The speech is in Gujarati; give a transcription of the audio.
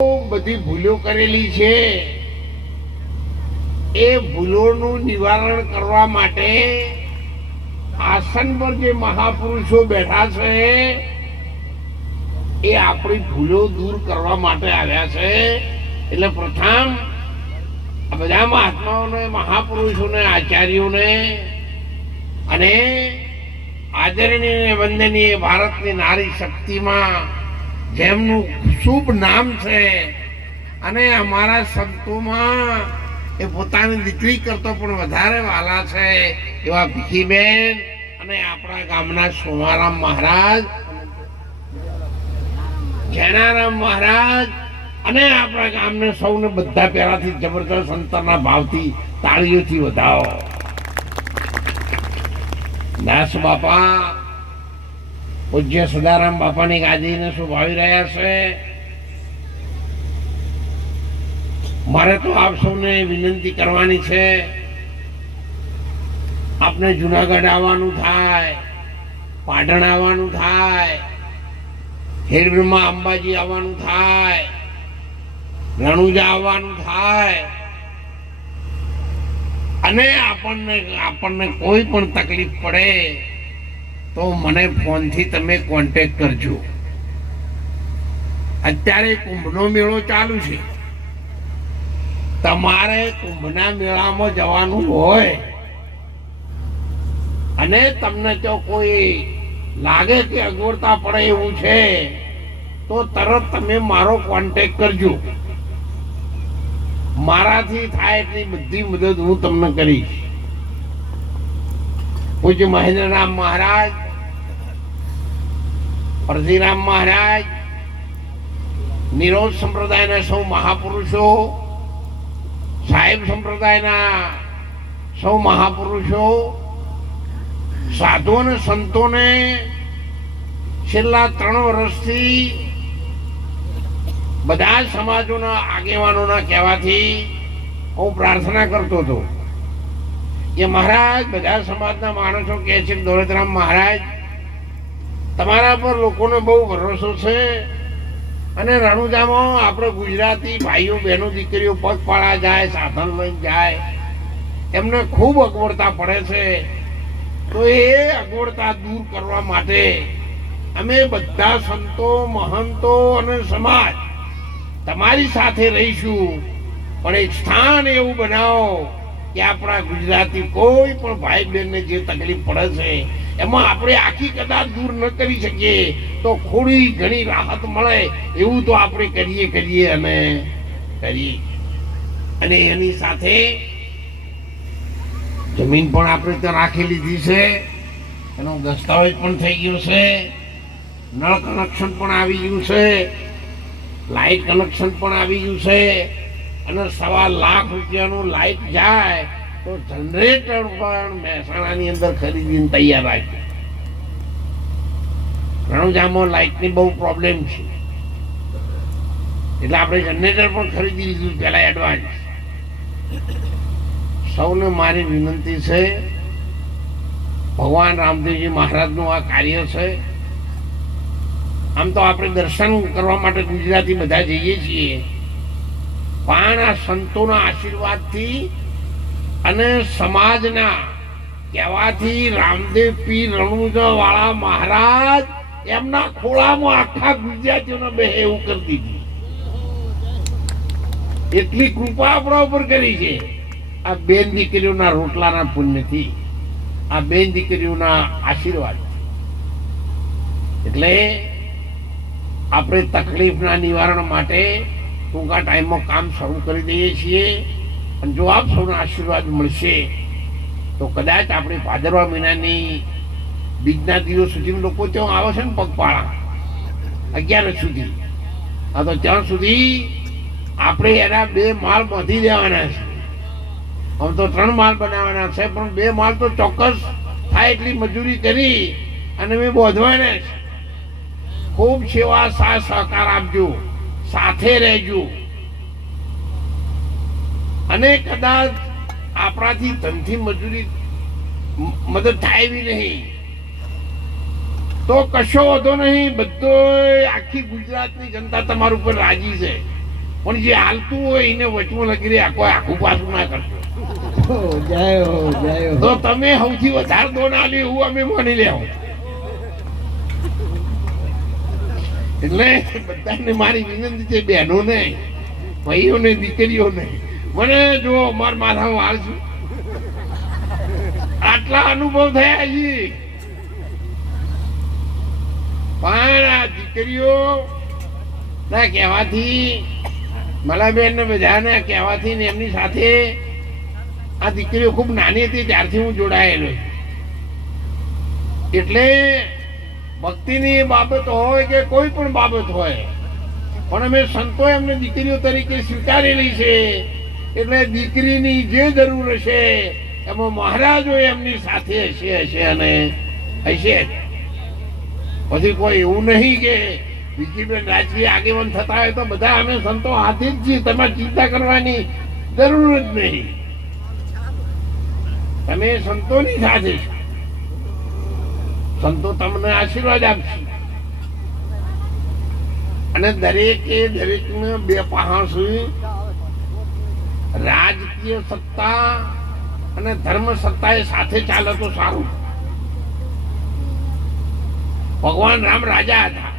બધી ભૂલો કરેલી છે એ ભૂલોનું નિવારણ કરવા માટે આસન પર જે મહાપુરુષો બેઠા છે એ આપણી ભૂલો દૂર કરવા માટે આવ્યા છે. એટલે પ્રથમ આ બધા મહાત્માઓને, મહાપુરુષોને, આચાર્યોને અને આદરણીય વંદનીય ભારતની નારી શક્તિમાં જેમનું શુભ નામ છે અને અમારા સંતોમાં એ પોતાની દીકરી કરતો પણ વધારે વાલા છે એવા ભીખીબેન અને આપણા ગામના સોમારામ મહારાજ, જૈનારામ મહારાજ અને આપણા ગામને સૌને બધા પહેલાથી જબરદસ્ત અંતરના ભાવથી તાળીઓથી વધાવો. દાસ બાપા પૂજ્ય સદારામ બાપાની ગાદીને શુભાવી રહ્યા છે. મારે તો આપ સૌને વિનંતી કરવાની છે, આપને જુનાગઢ આવવાનું થાય, પાટણ આવવાનું થાય, હેડબ્રહ્મા અંબાજી આવવાનું થાય, રણુજા આવવાનું થાય અને આપણને કોઈ પણ તકલીફ પડે તો મને ફોનથી તમે કોન્ટેક્ટ કરજો. અત્યારે કુંભનો મેળો ચાલુ છે, તમારે કુંભના મેળામાં જવાનું હોય અને તમને જો કોઈ લાગે કે અગવડતા પડે એવું છે તો તરત તમે મારો કોન્ટેક્ટ કરજો. મારાથી થાય એટલી બધી મદદ હું તમને કરીશ. પૂજ્ય મહેન્દ્રરામ મહારાજ, પરજીરામ મહારાજ, નિરોધ સંપ્રદાયના સૌ મહાપુરુષો, સાહેબ સંપ્રદાયના સૌ મહાપુરુષો, સાધુ અને સંતોને છેલ્લા 3 વર્ષથી બધા સમાજોના આગેવાનોના કહેવાથી હું પ્રાર્થના કરતો હતો કે મહારાજ, બધા સમાજના માણસો કહે છે કે દોલતરામ મહારાજ, તમારા પર લોકોને બહુ ભરોસો છે અને રણુજામાં આપણે ગુજરાતી ભાઈઓ બહેનો દીકરીઓ પગપાળા જાય, સાધન લઈને જાય, એમને ખૂબ અગવડતા પડે છે. તો એ અગવડતા દૂર કરવા માટે અમે બધા સંતો, મહંતો અને સમાજ તમારી સાથે રહીશું. પણ એક સ્થાન એવું બનાવો કે આપણા ગુજરાતી કોઈ પણ ભાઈ બહેનને જે તકલીફ પડે છે એમાં આપણે આખી કદાચ દૂર ન કરી શકીએ તો થોડી ઘણી રાહત મળે એવું તો આપણે કરીએ અને એની સાથે જમીન પણ આપણે ત્યાં રાખી લીધી છે, એનો દસ્તાવેજ પણ થઈ ગયો છે, નળ કનેક્શન પણ આવી ગયું છે, લાઇટ કનેક્શન પણ આવી ગયું છે અને 1.25 લાખ રૂપિયાનું લાઇટ જાય તો જનરેટર પણ મહેસાણાની અંદર ખરીદીને તૈયાર રાખ્યું. રણુજામાં લાઇટની બહુ પ્રોબ્લેમ છે એટલે આપણે જનરેટર પણ ખરીદી લીધું પહેલા એડવાન્સ. સૌને મારી વિનંતી છે, ભગવાન રામદેવજી મહારાજનું આ કાર્ય છે. આમ તો આપણે દર્શન કરવા માટે ગુજરાતી બધા જઈએ છીએ, પણ આ સંતોના આશીર્વાદથી અને સમાજના કહેવાથી રામદેવ પીર રણુજા વાળા મહારાજ એમના ખોળામાં આખા ગુજરાતીઓને બે એવું કરી દીધું. એટલી કૃપા આપણા ઉપર કરી છે આ બેન દીકરીઓના રોટલાના પુણ્યથી, આ બેન દીકરીઓના આશીર્વાદ. એટલે આપણે તકલીફના નિવારણ માટે ટૂંકા ટાઈમમાં કામ શરૂ કરી દઈએ છીએ. અને જો આપ સૌના આશીર્વાદ મળશે તો કદાચ આપણે ભાદરવા મહિનાની બીજના દિવસ સુધી લોકો ત્યાં આવે છે ને પગપાળા 11 સુધી. આ તો ત્યાં સુધી આપણે એના 2 માળ બાંધી દેવાના છે. આમ તો 3 માળ બનાવવાના છે પણ 2 માળ તો ચોક્કસ થાય એટલી મજૂરી કરી અને મેં બાંધવાના છે. ખૂબ સેવા સાથ સહકાર આપજો, સાથે રહેજો અને કદાચ આપણાથી ધનથી મજૂરી મદદ થાય એવી નહીં તો કશો વધો નહીં. બધો આખી ગુજરાતની જનતા તમારા ઉપર રાજી છે. પણ જે હાલતું હોય એને વચમાં લગી રહ્યા કોઈ આખું પાછું ના કરશો. જય હો જય હો. તો તમે સૌથી વધારે દોન આલી એવું અમે માની લેવું. એટલે બધાને મારી વિનંતી છે, બહેનોને, ભાઈઓને, દીકરીઓને, મને જો માર માથા વાળ છું, આટલા અનુભવ થયા છે, પણ આ દીકરીઓ ના કહેવાથી, મલાબેન ને બધાના કહેવાથી ને એમની સાથે આ દીકરીઓ ખૂબ નાની હતી ત્યારથી હું જોડાયેલો છું. એટલે ભક્તિની બાબત હોય કે કોઈ પણ બાબત હોય, પણ અમે સંતો એમને દીકરીઓ તરીકે સ્વીકારેલી છે. એટલે દીકરીની જે જરૂર હશે એમાં મહારાજો એમની સાથે હશે અને હશે. પછી કોઈ એવું નહીં કે વિજયબેન રાજકીય આગેવાન થતા હોય તો બધા અમે સંતો હાથે જ છીએ, તમારે ચિંતા કરવાની જરૂર જ નહીં. તમે સંતોની સાથે છો, સંતો તમને આશીર્વાદ આપશે. અને દરેકે દરેકને બે પહાણ, રાજકીય સત્તા અને ધર્મ સત્તા એ સાથે ચાલે તો સારું. ભગવાન રામ રાજા હતા,